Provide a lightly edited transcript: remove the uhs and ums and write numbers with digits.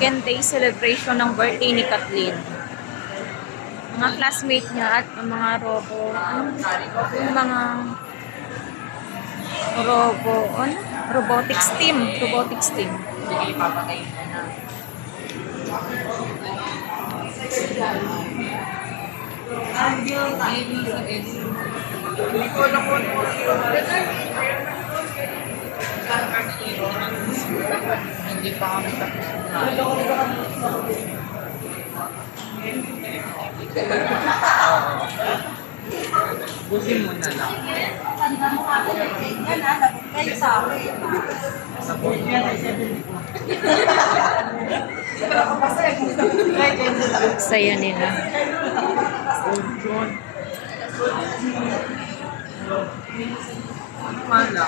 Second day celebration ng birthday ni Kathleen. Mga classmate niya at mga robotics team. Hindi pa kami tapos na. Busin mo na lang. Sa board niya ay 70. Saya nila. Mana?